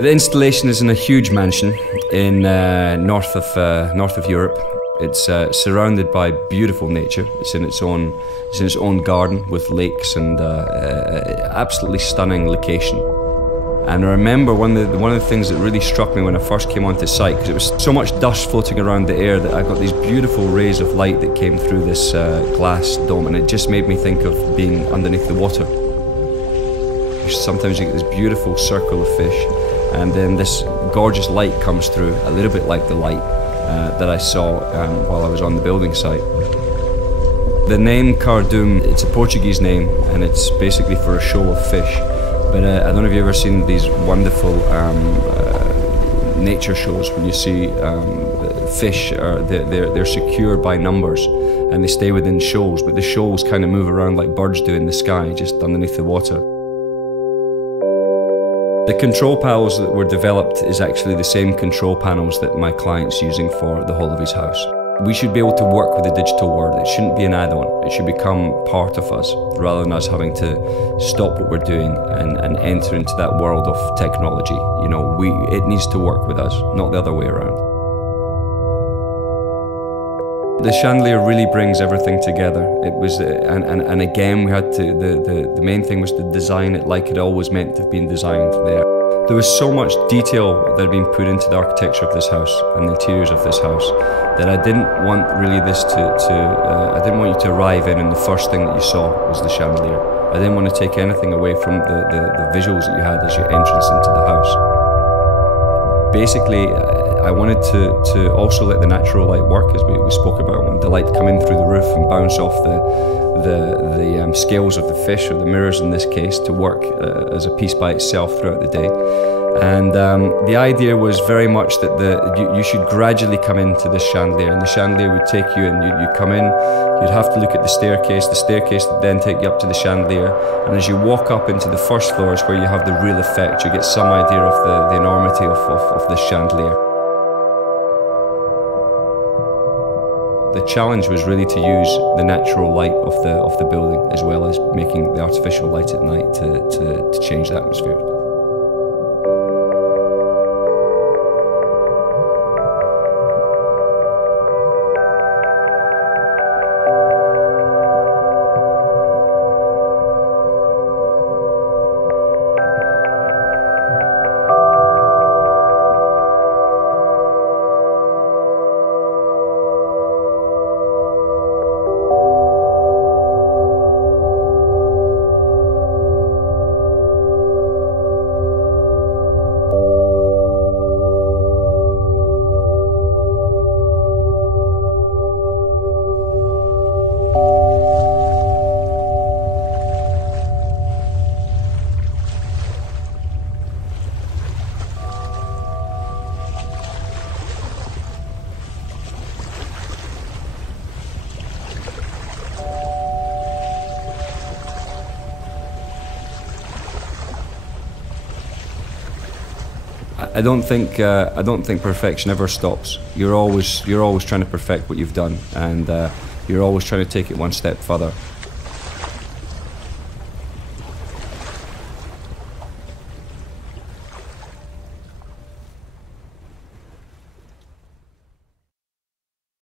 The installation is in a huge mansion in north of Europe. It's surrounded by beautiful nature. It's in its own garden with lakes and absolutely stunning location. And I remember one of the things that really struck me when I first came onto site, because it was so much dust floating around the air, that I got these beautiful rays of light that came through this glass dome, and it just made me think of being underneath the water. Sometimes you get this beautiful circle of fish, and then this gorgeous light comes through, a little bit like the light that I saw while I was on the building site. The name Cardume, it's a Portuguese name, and it's basically for a shoal of fish. But I don't know if you've ever seen these wonderful nature shows when you see fish, they're secured by numbers and they stay within shoals, but the shoals kind of move around like birds do in the sky, just underneath the water. The control panels that were developed is actually the same control panels that my client's using for the whole of his house. We should be able to work with the digital world. It shouldn't be an add-on. It should become part of us, rather than us having to stop what we're doing and enter into that world of technology. You know, it needs to work with us, not the other way around. The chandelier really brings everything together. It was, and again, we had to. The main thing was to design it like it always meant to have been designed there. There was so much detail that had been put into the architecture of this house and the interiors of this house that I didn't want really this I didn't want you to arrive in and the first thing that you saw was the chandelier. I didn't want to take anything away from the visuals that you had as your entrance into the house. Basically, I wanted to also let the natural light work, as we spoke about. I wanted the light to come in through the roof and bounce off the scales of the fish, or the mirrors in this case, to work as a piece by itself throughout the day. And the idea was very much that you should gradually come into this chandelier, and the chandelier would take you in. You'd come in, you'd have to look at the staircase would then take you up to the chandelier, and as you walk up into the first floor is where you have the real effect. You get some idea of the enormity of this chandelier. The challenge was really to use the natural light of the building, as well as making the artificial light at night to change the atmosphere. I don't think perfection ever stops. You're always trying to perfect what you've done, and you're always trying to take it one step further.